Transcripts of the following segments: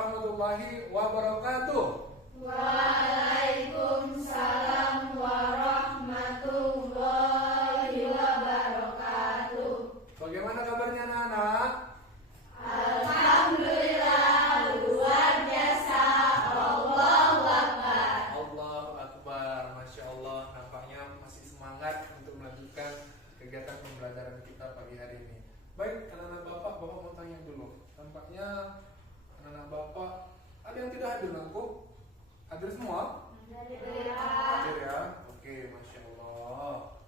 warahmatullahi wabarakatuh. Waalaikumsalam warahmatullahi wabarakatuh. Bagaimana kabarnya anak-anak? Alhamdulillah, luar biasa. Allahu Akbar. Allahu Akbar, Masya Allah. Nampaknya masih semangat untuk melanjutkan kegiatan pembelajaran kita pagi hari ini. Baik, anak-anak Bapak mau tanya dulu. Tampaknya anak-anak Bapak ada yang tidak hadir, aku? Hadir semua? Hadir ya? Oke, Masya Allah.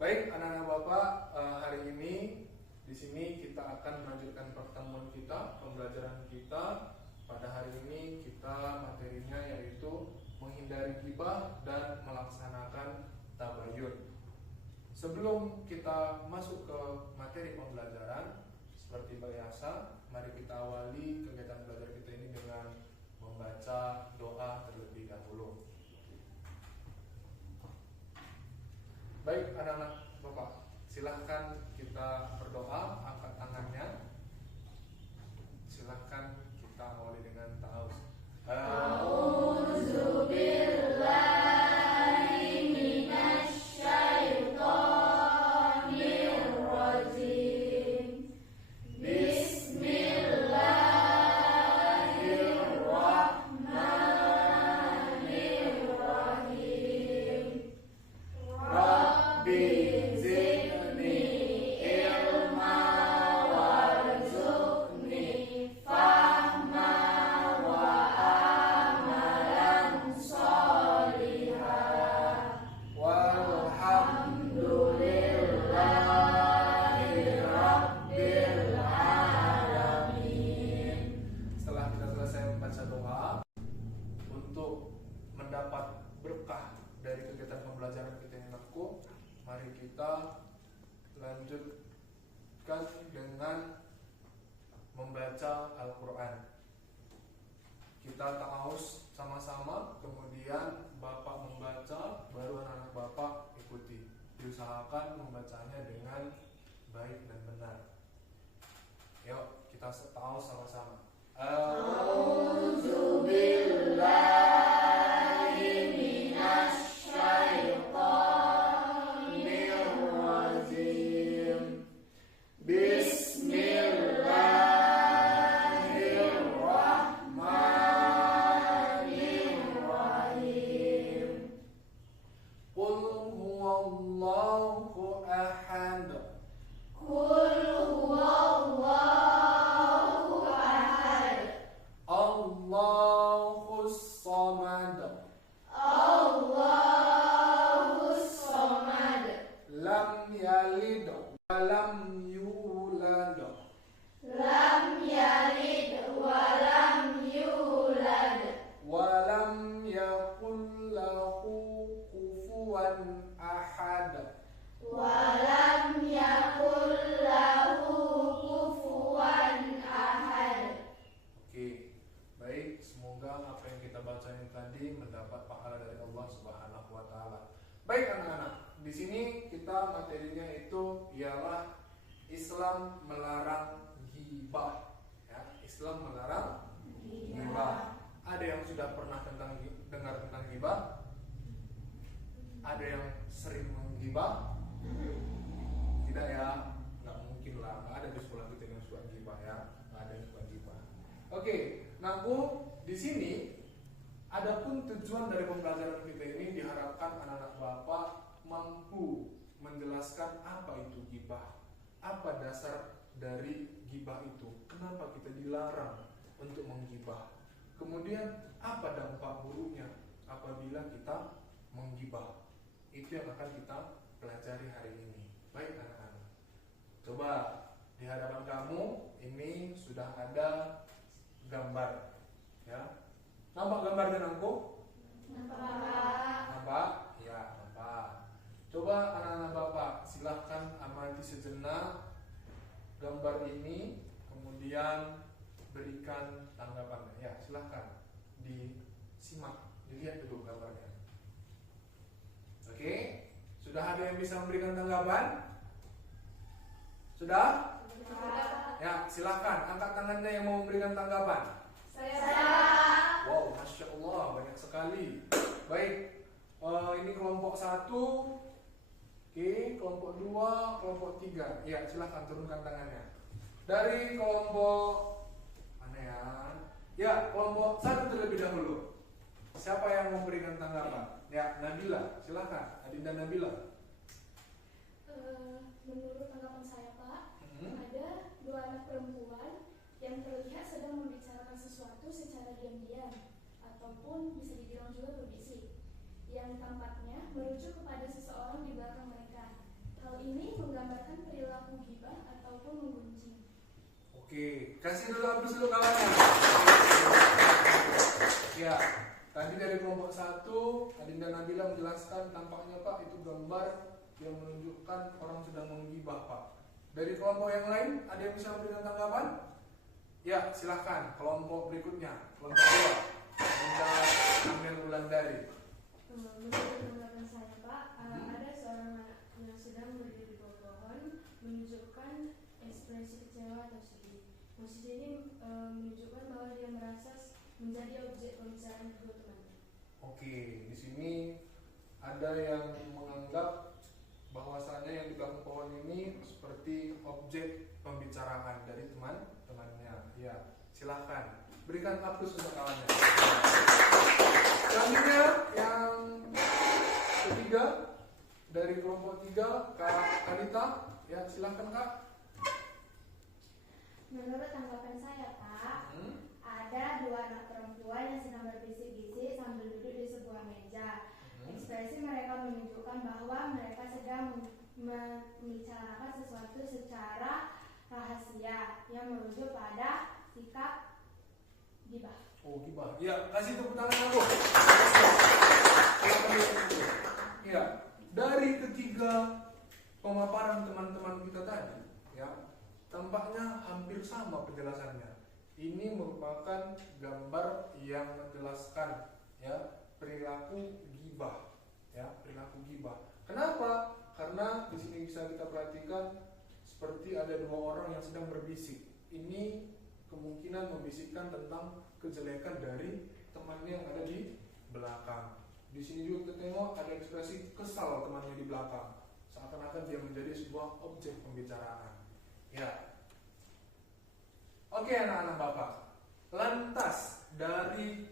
Baik, anak-anak Bapak, hari ini di sini kita akan melanjutkan pertemuan kita, pembelajaran kita. Pada hari ini kita materinya yaitu menghindari ghibah dan melaksanakan tabayun. Sebelum kita masuk ke materi pembelajaran, seperti biasa, mari kita awali kegiatan belajar kita ini dengan membaca doa terlebih dahulu. Baik anak-anak Bapak, silahkan kita berdoa, angkat tangannya. Silahkan kita awali dengan ta'awuz. A'udzubillahi minasyaitonir rajim. Bismillahirrahmanirrahim. Rabbi zidni ilma warzuqni fahma wa amalan sholihan. Walhamdulillahi rabbil alamin. Setelah kita selesai membaca doa, untuk mendapat berkah dari kegiatan pembelajaran kita ini, mari kita lanjutkan dengan membaca Al-Quran. Kita ta'awuz sama-sama, kemudian Bapak membaca, baru anak-anak Bapak ikuti. Diusahakan membacanya dengan baik dan benar. Yuk, kita ta'awuz sama-sama. A'udzubillahi minasyaitonir rajim. Bismillahirrahmanirrahim. Qul huwallahu ahad. Qul huwallahu ahad. Allahus samad. Allahus samad. Lam yalid wa lam yulad. Lam yalid wa lam yulad. Wa lam yakul lahu kufuwan ahad. Wa lam yakul lahu kufuwan ahad. Oke, baik. Semoga apa yang kita baca ini tadi mendapat pahala dari Allah Subhanahu wa Ta'ala. Baik anak-anak, di sini kita materinya itu ialah Islam melarang ghibah. Ya, Islam melarang ghibah. Ada yang sudah pernah dengar tentang ghibah? Ada yang sering menggibah? Tidak ya, nggak mungkin lah. Nggak ada di sekolah kita yang suka ghibah ya. Nggak ada yang suka ghibah. Oke, nah di sini adapun tujuan dari pembelajaran kita ini diharapkan anak-anak Bapak mampu menjelaskan apa itu ghibah, apa dasar dari ghibah itu, kenapa kita dilarang untuk menggibah, kemudian apa dampak buruknya apabila kita menggibah. Itu yang akan kita pelajari hari ini. Baik anak-anak, coba di hadapan kamu ini sudah ada gambar, ya. Nampak gambarnya nangku? Nampak? Ya, nampak. Coba anak-anak Bapak silahkan amati sejenak gambar ini, kemudian berikan tanggapannya. Ya, silahkan disimak, dilihat dulu gambarnya. Oke, sudah ada yang bisa memberikan tanggapan? Sudah? Ya, silahkan angkat tangannya yang mau memberikan tanggapan. Saya sekali. Baik, ini kelompok 1, oke, kelompok 2, kelompok 3. Ya, silahkan turunkan tangannya. Dari kelompok mana ya? Ya, kelompok 1 terlebih dahulu. Siapa yang memberikan tanggapan? Ya, Nabila, silahkan. Adinda Nabila. Menurut tanggapan saya, Pak, ada 2 anak perempuan yang terlihat sedang membicarakan sesuatu secara diam-diam ataupun bisa dibilang juga berbisik, yang tampaknya merujuk kepada seseorang di belakang mereka. Hal ini menggambarkan perilaku ghibah ataupun menggunjing. Oke, kasih dulu hapus dulu kawannya. Ya, tadi dari kelompok 1, Adinda Nabila menjelaskan tampaknya Pak itu gambar yang menunjukkan orang sedang menggibah Pak. Dari kelompok yang lain ada yang bisa memberikan tanggapan? Ya, silahkan. Kelompok berikutnya, kelompok 2, Adinda Amel Wulandari. Menurut tanggapan saya, Pak, ada seorang anak yang sedang berdiri di bawah pohon menunjukkan ekspresi kecewa atau sedih. Posisi ini menunjukkan bahwa dia merasa menjadi objek pembicaraan kedua temannya. Oke, di sini ada yang menganggap bahwasanya yang di belakang pohon ini seperti objek pembicaraan dari teman-temannya. Ya, silahkan berikan hapus untuk kawannya. Selanjutnya yang ketiga dari kelompok 3, Kak Anita. Ya, silahkan Kak. Menurut tanggapan saya, Pak, ada 2 anak perempuan yang sedang berbisik-bisik sambil duduk di sebuah meja. Ekspresi mereka menunjukkan bahwa mereka sedang membicarakan sesuatu secara rahasia yang merujuk pada sikap ghibah. Oh, ghibah. Ya, kasih tepuk tangan aku. Ya, dari ketiga pemaparan teman-teman kita tadi, ya, tampaknya hampir sama penjelasannya. Ini merupakan gambar yang menjelaskan ya perilaku ghibah, ya perilaku ghibah. Kenapa? Karena di sini bisa kita perhatikan seperti ada 2 orang yang sedang berbisik. Ini kemungkinan membisikkan tentang kejelekan dari temannya yang ada di belakang. Di sini juga kita tengok ada ekspresi kesal temannya di belakang, seakan-akan dia menjadi sebuah objek pembicaraan. Ya. Oke anak-anak Bapak, lantas dari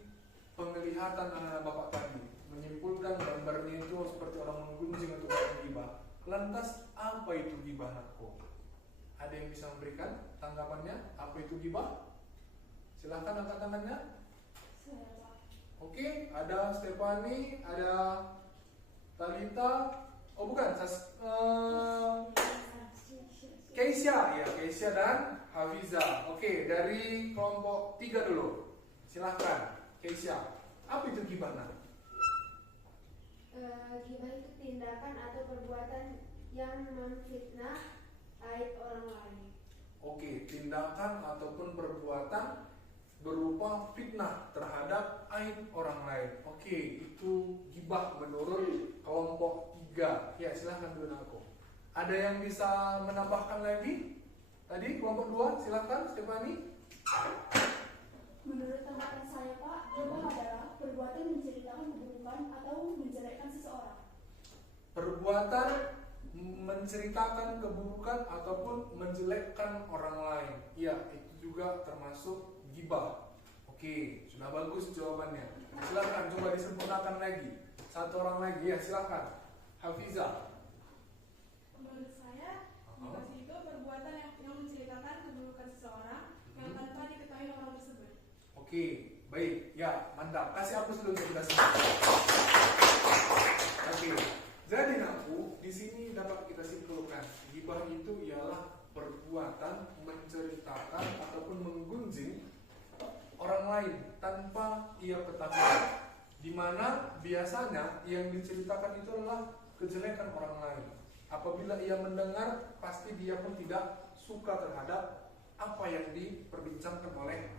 penglihatan anak-anak Bapak tadi menyimpulkan gambarnya itu seperti orang menggunjing atau orang ghibah. Lantas apa itu ghibah Nakko? Ada yang bisa memberikan tanggapannya? Apa itu ghibah? Silahkan angkat tangannya. Saya, Pak. Oke, ada Stefani, ada Talita. Oh bukan, Keisha, ya Keisha dan Hafiza. Oke, dari kelompok 3 dulu. Silahkan, Keisha. Apa itu ghibah? Ghibah itu tindakan atau perbuatan yang memfitnah aib orang lain. Oke, tindakan ataupun perbuatan berupa fitnah terhadap aib orang lain. Oke, itu ghibah menurut kelompok 3. Ya, silahkan dulu aku. Ada yang bisa menambahkan lagi? Tadi kelompok 2, silahkan Stefani. Menurut tanggapan saya, Pak, ghibah adalah perbuatan menceritakan keburukan atau menjelekkan seseorang. Perbuatan menceritakan keburukan ataupun menjelekkan orang lain. Iya, itu juga termasuk ghibah. Oke, sudah bagus jawabannya. Silahkan coba disempurnakan lagi. 1 orang lagi, ya silahkan. Hafiza. Menurut saya, ghibah itu perbuatan yang menceritakan keburukan seseorang yang tanpa diketahui orang tersebut. Oke, baik. Ya, mantap. Kasih hapus dulu untuk kita semua. Oke. Jadi aku di sini dapat kita simpulkan, ghibah itu ialah perbuatan menceritakan ataupun menggunjing orang lain tanpa ia ketahui. Di mana biasanya yang diceritakan itu adalah kejelekan orang lain. Apabila ia mendengar, pasti dia pun tidak suka terhadap apa yang diperbincangkan oleh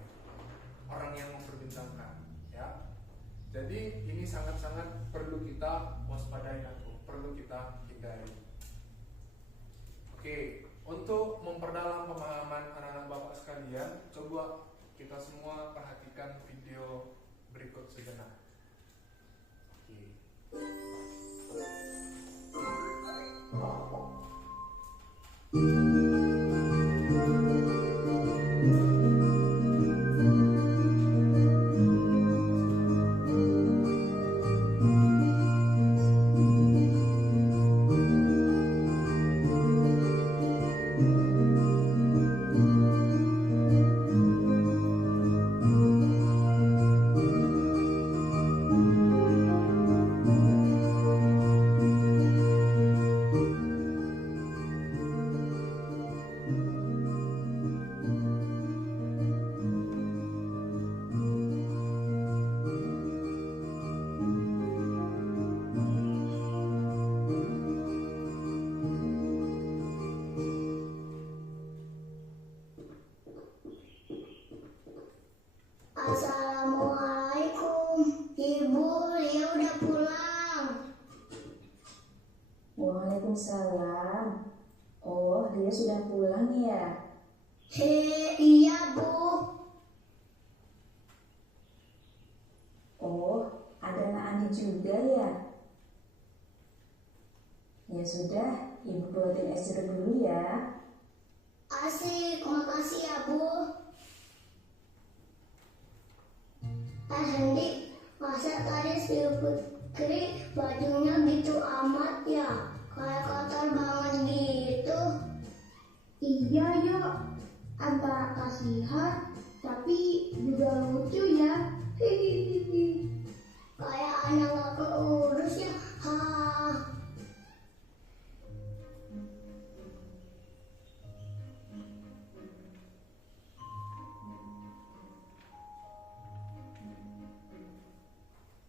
orang yang memperbincangkan, ya. Jadi ini sangat-sangat perlu kita waspadai dan perlu kita hindari. Oke, untuk memperdalam pemahaman anak-anak Bapak sekalian, coba kita semua perhatikan video berikut sejenak. Assalamualaikum. Ibu, Lia udah pulang. Waalaikumsalam. Oh, dia sudah pulang ya? Iya, Bu. Oh, ada anak Andi juga ya? Ya sudah, Ibu buatin es jeruk dulu ya. Asik, makasih ya, Bu. Hendik, masa tadi si Putri bajunya gitu amat ya? Kayak kotor banget gitu. Iya yuk, antara kasihan tapi juga lucu ya. Hihihi. Kayak anak gak keurus ya. Ha.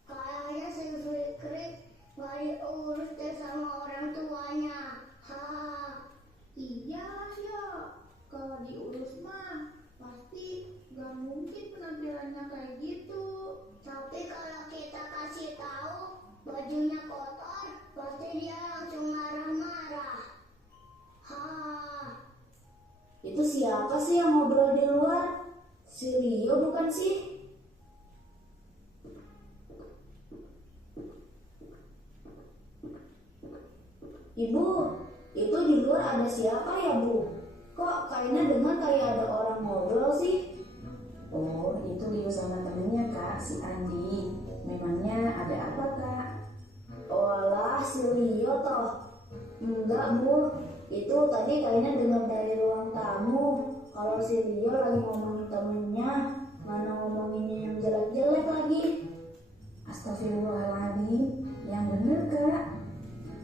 Kayaknya si Fikri gak diurus deh sama orang tuanya. Ha. Iya ya, kalau diurus mah pasti gak mungkin penampilannya kayak gitu. Tapi kalau kita kasih tahu bajunya kotor, pasti dia langsung marah-marah. Ha. Itu siapa sih yang ngobrol di luar? Si Rio bukan sih? Ibu, itu di luar ada siapa ya Bu? Kok kayaknya dengar kayak ada orang ngobrol sih? Oh, itu Rio sama temennya Kak, si Andi. Memangnya ada apa Kak? Olah, si Rio toh. Enggak Bu, itu tadi kayaknya dengar dari ruang tamu. Kalau si Rio lagi ngomongin temennya, mana ngomonginnya yang jelek-jelek lagi. Astagfirullahaladzim, yang bener Kak?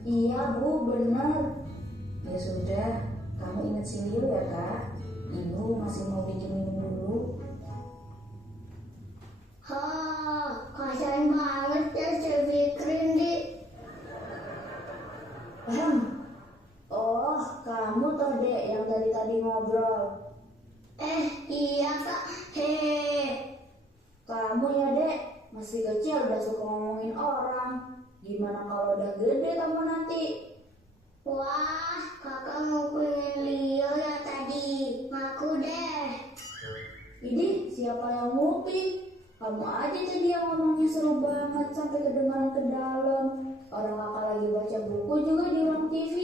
Iya Bu, bener. Ya sudah, kamu ingat si Rio ya Kak? Ibu masih mau bikin minum dulu. Ha, kasihan banget ya si Fikri nih. Oh, kamu toh Dek yang dari tadi ngobrol. Iya Kak. Kamu ya Dek, masih kecil udah suka ngomongin orang. Gimana kalau udah gede kamu nanti? Wah, kakak ngupingin Leo ya tadi. Ngaku deh. Ini siapa yang nguping? Kamu aja tadi yang ngomongnya seru banget sampai kedengaran ke dalam. Orang kakak lagi baca buku juga di ruang TV.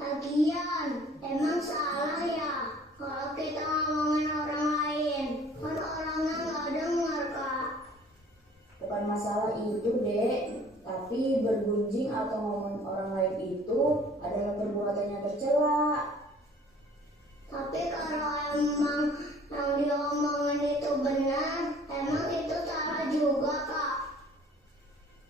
Lagian, emang salah ya kalau kita ngomongin orang lain. Kan orangnya nggak dengar Kak. Bukan masalah itu Dek, tapi bergunjing atau ngomongin orang lain itu adalah perbuatan yang tercela. Tapi kalau emang yang diomongin itu benar, emang itu salah juga Kak.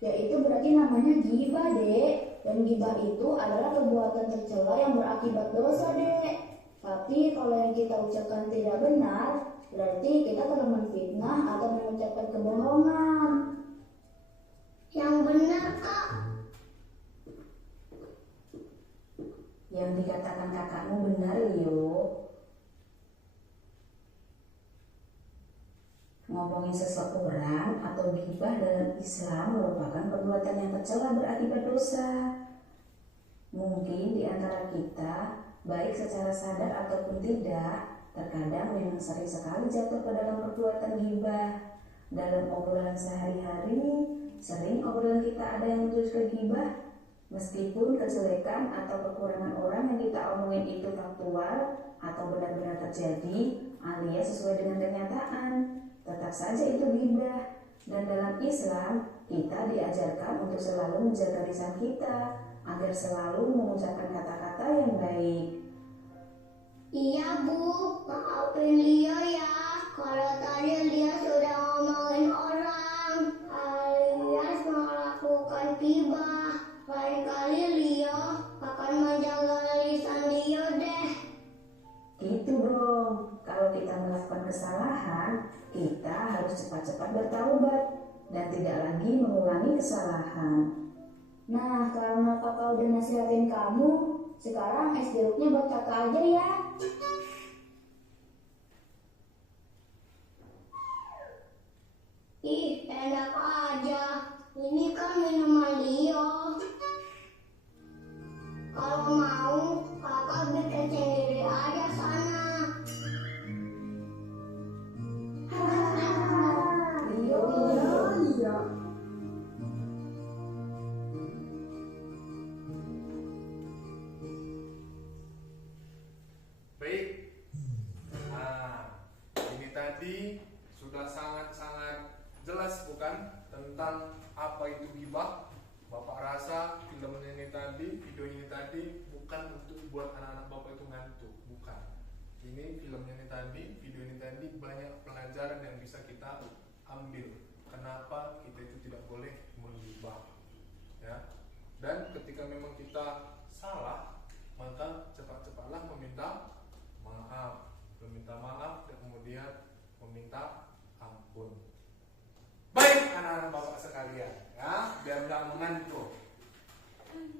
Ya itu berarti namanya ghibah Dek. Dan ghibah itu adalah perbuatan tercela yang berakibat dosa Dek. Tapi kalau yang kita ucapkan tidak benar, berarti kita telah menfitnah atau mengucapkan kebohongan. Yang benar Kak. Yang dikatakan kakakmu benar Rio. Ngomongin seseorang atau ghibah dalam Islam merupakan perbuatan yang tercela berakibat dosa. Mungkin di antara kita, baik secara sadar ataupun tidak, terkadang memang sering sekali jatuh ke dalam perbuatan ghibah. Dalam obrolan sehari-hari, sering obrolan kita ada yang menuju ke ghibah. Meskipun kejelekan atau kekurangan orang yang kita omongin itu faktual atau benar-benar terjadi alias sesuai dengan kenyataan, tetap saja itu ghibah. Dan dalam Islam, kita diajarkan untuk selalu menjaga lisan kita agar selalu mengucapkan kata-kata yang baik. Iya Bu, maafin Leo ya. Kalau tadi dia sudah ngomongin orang alias melakukan ghibah. Lain kali Leo akan menjaga lisan Leo deh. Gitu dong, kalau kita melakukan kesalahan, kita harus cepat-cepat bertaubat dan tidak lagi mengulangi kesalahan. Nah, karena kakak udah nasihatin kamu, sekarang es jeruknya buat kakak aja ya. enak aja. Ini kan minuman Leo. Kalau mau, kakak bikin sendiri aja sana. Iya. Baik. Nah, ini tadi sudah sangat-sangat jelas bukan tentang apa itu ghibah. Bapak rasa film ini tadi, video ini tadi bukan untuk buat anak-anak Bapak itu ngantuk, bukan. Ini filmnya ini tadi, video ini tadi banyak pelajaran yang bisa kita ambil. Kenapa kita itu tidak boleh menghibah, ya? Dan ketika memang kita salah, maka cepat-cepatlah meminta maaf dan kemudian meminta ampun. Baik anak-anak Bapak sekalian, ya, biar nggak mengantuk.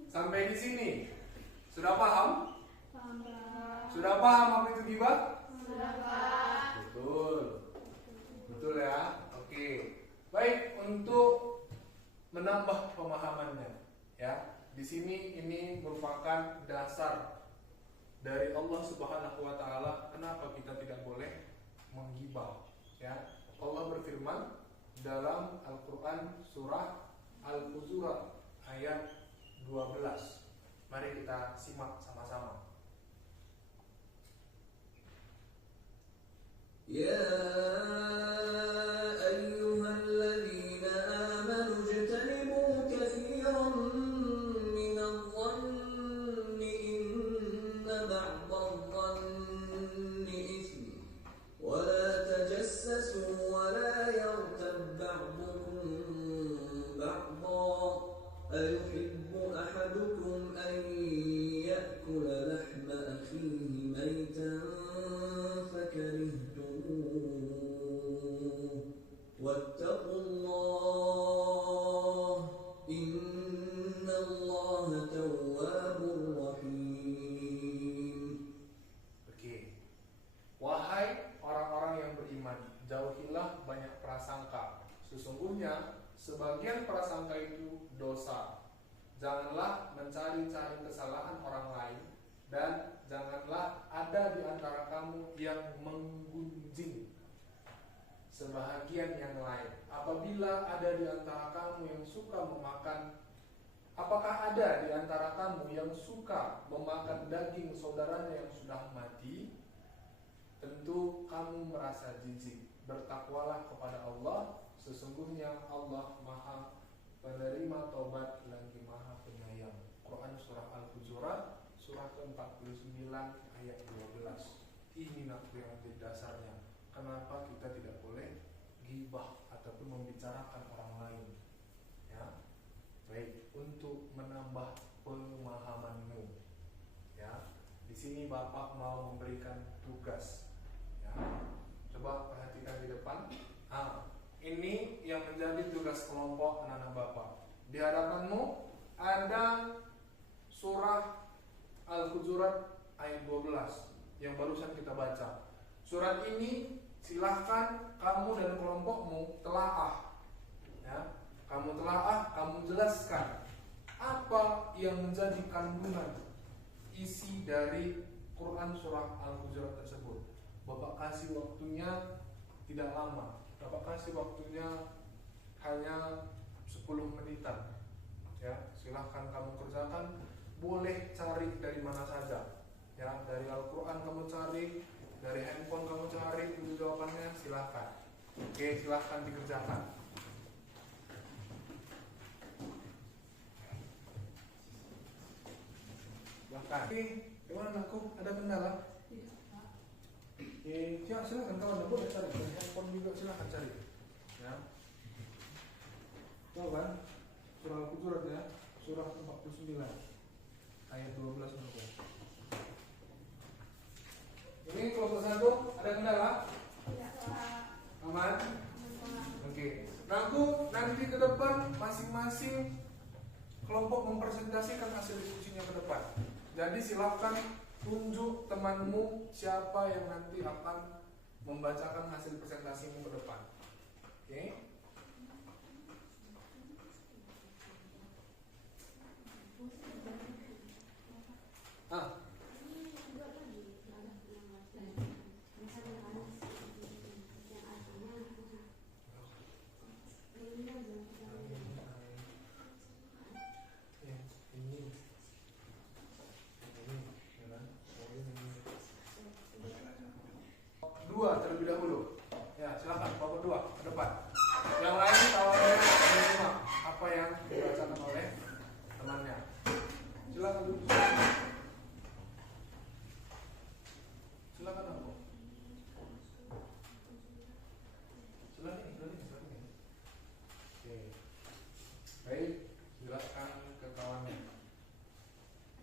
Sampai di sini sudah paham? Sudah paham apa itu ghibah? Sudah, Pak. Betul ya. Oke. Baik, untuk menambah pemahamannya, ya. Di sini ini merupakan dasar dari Allah Subhanahu wa taala kenapa kita tidak boleh menggibah, ya. Allah berfirman dalam Al-Qur'an surah Al-Hujurat ayat 12. Mari kita simak sama-sama. يا أيها الذين آمنوا اجتنبوا كثيرا من الظن إن بعض الظن إثم ولا تجسسوا ولا يغتب بعضكم بعضا أيحب أحدكم أن يأكل لحم أخيه ميتا واتقوا الله إن الله تواب رحيم. Oke. Wahai orang-orang yang beriman, jauhilah banyak prasangka. Sesungguhnya sebagian prasangka itu dosa. Janganlah mencari-cari kesalahan orang lain, dan janganlah ada di antara kamu yang menggunjing sebahagian yang lain. Apabila ada di antara kamu yang suka memakan, apakah ada di antara kamu yang suka memakan daging saudaranya yang sudah mati? Tentu kamu merasa jijik. Bertakwalah kepada Allah, sesungguhnya Allah Maha penerima taubat lagi Maha penyayang. Quran surah Al-Hujurat surah ke-49 ayat 12. Ini yang menjadi dasarnya kenapa kita tidak boleh ghibah ataupun membicarakan orang lain, ya. Baik, untuk menambah pemahamanmu, ya. Di sini Bapak mau memberikan tugas, ya. Coba perhatikan di depan. Ini yang menjadi tugas kelompok anak-anak Bapak. Di hadapanmu ada surah Al-Hujurat ayat 12 yang barusan kita baca. Surat ini silahkan kamu dan kelompokmu telaah, ya. Kamu telaah, kamu jelaskan apa yang menjadi kandungan isi dari Quran surah Al-Hujurat tersebut. Bapak kasih waktunya tidak lama. Bapak kasih waktunya hanya 10 menitan, ya. Silahkan kamu kerjakan. Boleh cari dari mana saja, ya. Dari Al-Quran kamu cari, dari handphone kamu cari untuk jawabannya, silahkan. Oke, silahkan dikerjakan. Silahkan. Oke, gimana aku? Ada kendala? Ya, silahkan kawan, boleh cari. Dari handphone juga silahkan cari, ya. Tahu kan? Surah Al-Hujurat, ya. Surah 49 ayat 12 menurutku. Ini kelompok 1 ada kendala? Tidak, Pak. Aman? Oke. Nanti ke depan masing-masing kelompok mempresentasikan hasil diskusinya ke depan. Jadi silakan tunjuk temanmu siapa yang nanti akan membacakan hasil presentasimu ke depan. Oke? Yang lain tawarnya menerima apa yang dibacakan oleh temannya. Silakan dulu. Silakan aku. Silakan. Oke. Baik, silakan ke kawannya.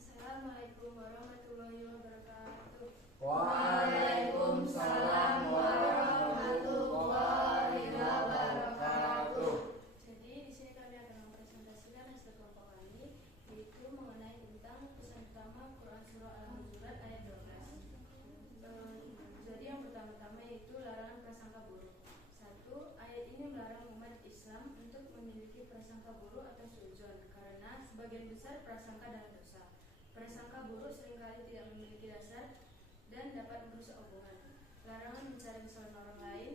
Assalamualaikum warahmatullahi wabarakatuh. Waalaikumsalam warahmatullahi wabarakatuh. Jadi di sini kami akan mempresentasikan hasil kelompok kami, yaitu mengenai tentang pesan utama Quran surah Al-Hujurat ayat 12. Jadi yang pertama-tama yaitu larangan prasangka buruk. 1. Ayat ini melarang umat Islam untuk memiliki prasangka buruk atau suudzon, karena sebagian besar prasangka adalah dosa. Prasangka buruk seringkali tidak memiliki dasar dan dapat merusak hubungan. Larangan mencari kesalahan orang lain.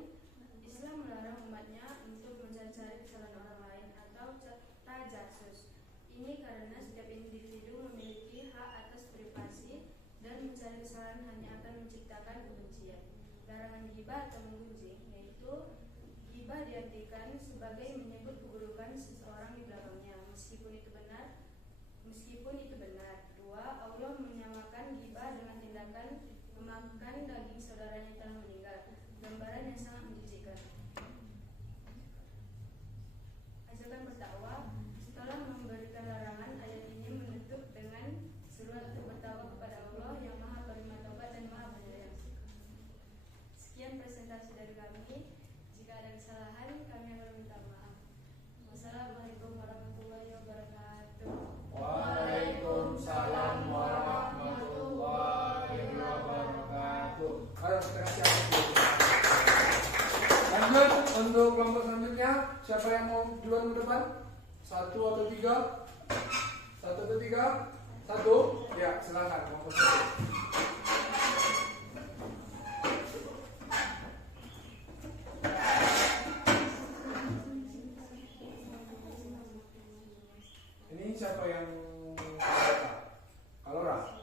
Islam melarang umatnya untuk mencari kesalahan orang lain atau tajasus. Ini karena setiap individu memiliki hak atas privasi dan mencari kesalahan hanya akan menciptakan kebencian. Larangan ghibah atau menggunjing, yaitu ghibah diartikan sebagai menyebut keburukan seseorang di belakangnya, meskipun itu benar. 2. Allah menyamakan ghibah dengan tindakan memakan daging saudaranya yang telah meninggal, gambaran yang sangat menjijikkan. Ajakan bertakwa. Setelah memberikan larangan, ayat ini menutup dengan seruan untuk bertakwa kepada Allah yang Maha Penerima Taubat dan Maha Penyayang. Sekian presentasi dari kami. Jika ada kesalahan, kami akan minta maaf. Wassalamualaikum warahmatullahi wabarakatuh. Waalaikumsalam warahmatullahi wabarakatuh. Ayo kita kasih aplaus. Lanjut untuk kelompok selanjutnya. Siapa yang mau duluan ke depan? 1 atau 3? 1 atau 3? 1? Ya, silakan kelompok 1. Ini siapa yang Kalora?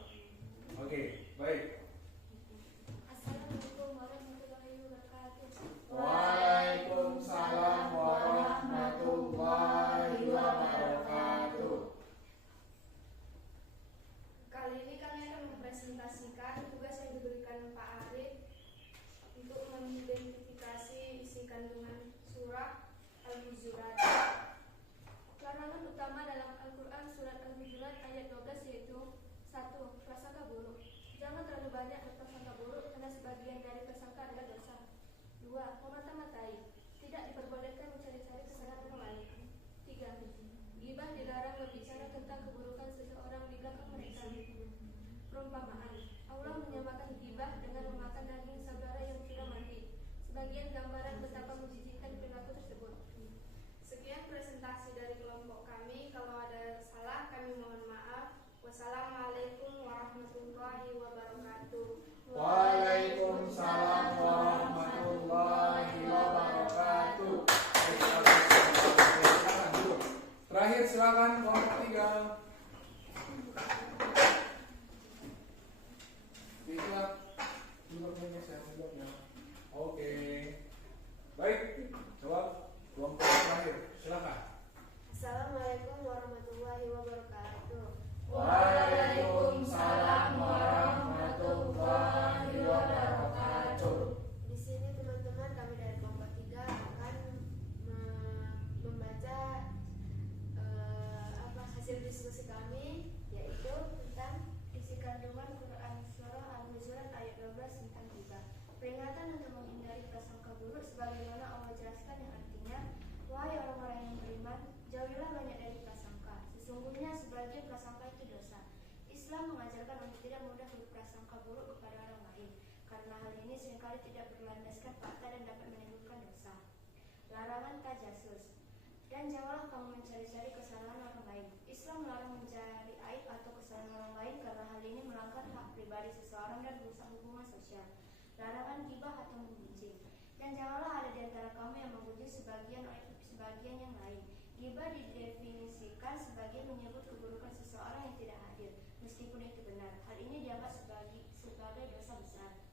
Oke, baik. Assalamualaikum warahmatullahi wabarakatuh. Waalaikumsalam warahmatullahi wabarakatuh. Kali ini kami akan mempresentasikan tugas yang diberikan Pak Arif untuk mengidentifikasi isi kandungan surah Al-Hujurat. Larangan utama dalam Al-Quran surat Al-Hujurat ayat 12 yaitu 1. Prasangka buruk. Jangan terlalu banyak berprasangka buruk karena sebagian dari prasangka adalah dosa. 2. Memata-matai. Tidak diperbolehkan mencari-cari kesalahan orang lain. 3. Ghibah dilarang berbicara tentang keburukan seseorang di belakang mereka. Perumpamaan. Allah menyamakan ghibah dengan memakan daging saudara yang sudah mati. Sebagian gambaran betapa menjijikkan perilaku tersebut. Sekian presentasi dari kelompok kami. Kalau ada salah kami mohon maaf. Wassalamualaikum warahmatullahi wabarakatuh. Waalaikumsalam warahmatullahi wabarakatuh. Terakhir silakan kelompok 3. Bisa nomornya saya menjawabnya. Oke. Baik, jawab kelompok terakhir. Silakan. Assalamualaikum warahmatullahi wabarakatuh. Waalaikumsalam warahmatullahi wabarakatuh. Di sini teman-teman kami dari kelompok 3 akan membaca hasil diskusi kami, yaitu tentang isi kandungan Quran surah Al-Hujurat ayat 12 tentang ghibah. Peringatan untuk menghindari prasangka buruk sebagaimana Allah jelaskan yang artinya, wahai orang-orang yang beriman, jauhilah banyak dari prasangka. Sesungguhnya sebagian prasangka itu dosa. Islam mengajarkan untuk tidak mudah berprasangka buruk kepada orang lain, karena hal ini seringkali tidak berlandaskan fakta dan dapat menimbulkan dosa. Larangan tajasus. Dan janganlah kamu mencari-cari kesalahan orang lain. Islam melarang mencari aib atau kesalahan orang lain karena hal ini melanggar hak pribadi seseorang dan merusak hubungan sosial. Larangan ghibah atau menggunjing. Dan janganlah ada di antara kamu yang menggunjing sebagian yang lain. Ghibah didefinisikan sebagai menyebut keburukan seseorang yang tidak hadir, meskipun itu benar. Hal ini dianggap sebagai dosa besar.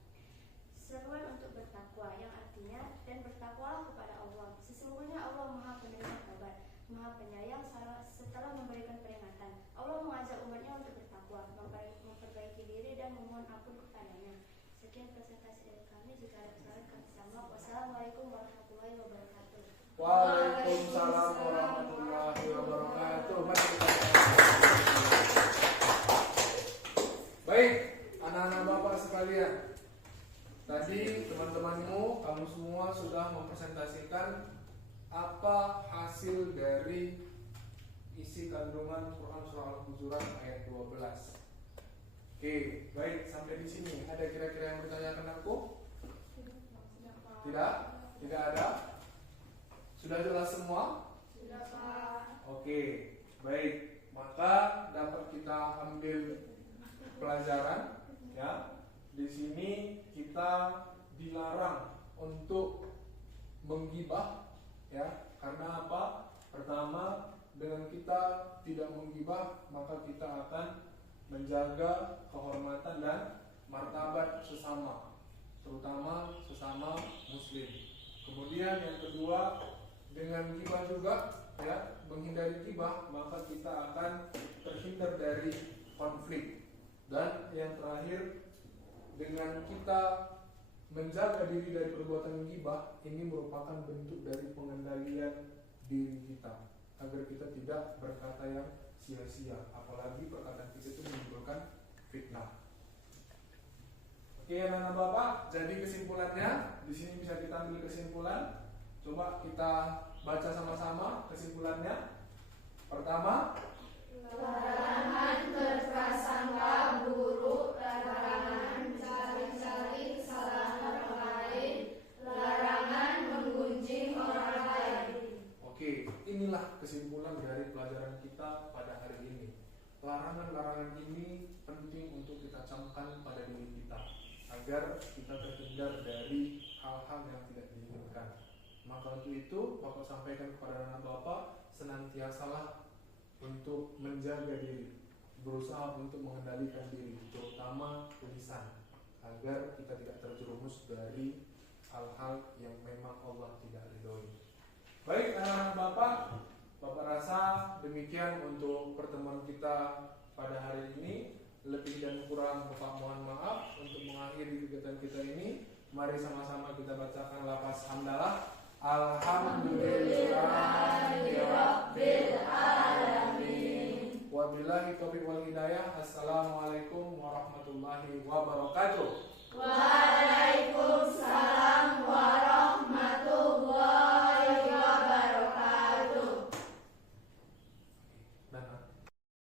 Seruan untuk bertakwa, yang artinya dan bertakwalah kepada Allah. Sekian presentasi dari kami. Jika ada kesalahan kami sama. Wassalamualaikum warahmatullahi wabarakatuh. Waalaikumsalam warahmatullahi wabarakatuh. Baik, anak-anak bapak sekalian. Tadi teman-temanmu, kamu semua sudah mempresentasikan apa hasil dari isi kandungan Quran Surah Al-Hujurat ayat 12. Oke, baik, sampai di sini ada kira-kira yang bertanyakan aku? Tidak? Tidak ada? Sudah jelas semua? Sudah, Pak. Oke, baik. Maka dapat kita ambil pelajaran ya. Di sini kita dilarang untuk menggibah ya. Karena apa? Pertama, dengan kita tidak menggibah, maka kita akan menjaga kehormatan dan martabat sesama, terutama sesama muslim. Kemudian yang kedua, dengan gibah juga ya, menghindari gibah, maka kita akan terhindar dari konflik. Dan yang terakhir, dengan kita menjaga diri dari perbuatan gibah, ini merupakan bentuk dari pengendalian diri kita agar kita tidak berkata yang sia-sia, apalagi perkataan kita itu menimbulkan fitnah. Oke, anak-anak bapak, jadi kesimpulannya di sini bisa kita ambil kesimpulan. Coba kita baca sama-sama kesimpulannya. Pertama, Larangan berprasangka buruk, larangan mencari-cari kesalahan orang lain, larangan menggunjing orang lain. oke, inilah kesimpulan dari pelajaran kita pada hari ini. Larangan-larangan ini penting untuk kita camkan pada diri kita agar kita terhindar dari hal-hal yang tidak diinginkan. Maka untuk itu, Bapak sampaikan kepada anak Bapak, senantiasalah untuk menjaga diri, berusaha untuk mengendalikan diri, terutama lisan, agar kita tidak terjerumus dari hal-hal yang memang Allah tidak ridhoi. Baik anak-anak Bapak, Bapak rasa demikian untuk pertemuan kita pada hari ini. Lebih dan kurang Bapak mohon maaf. Untuk mengakhiri kegiatan kita ini, mari sama-sama kita bacakan lafaz hamdalah. Alhamdulillahirabbil alamin. Wabillahi taufiq wal hidayah. Assalamualaikum warahmatullahi wabarakatuh. Waalaikumsalam warahmatullahi wabarakatuh. Dan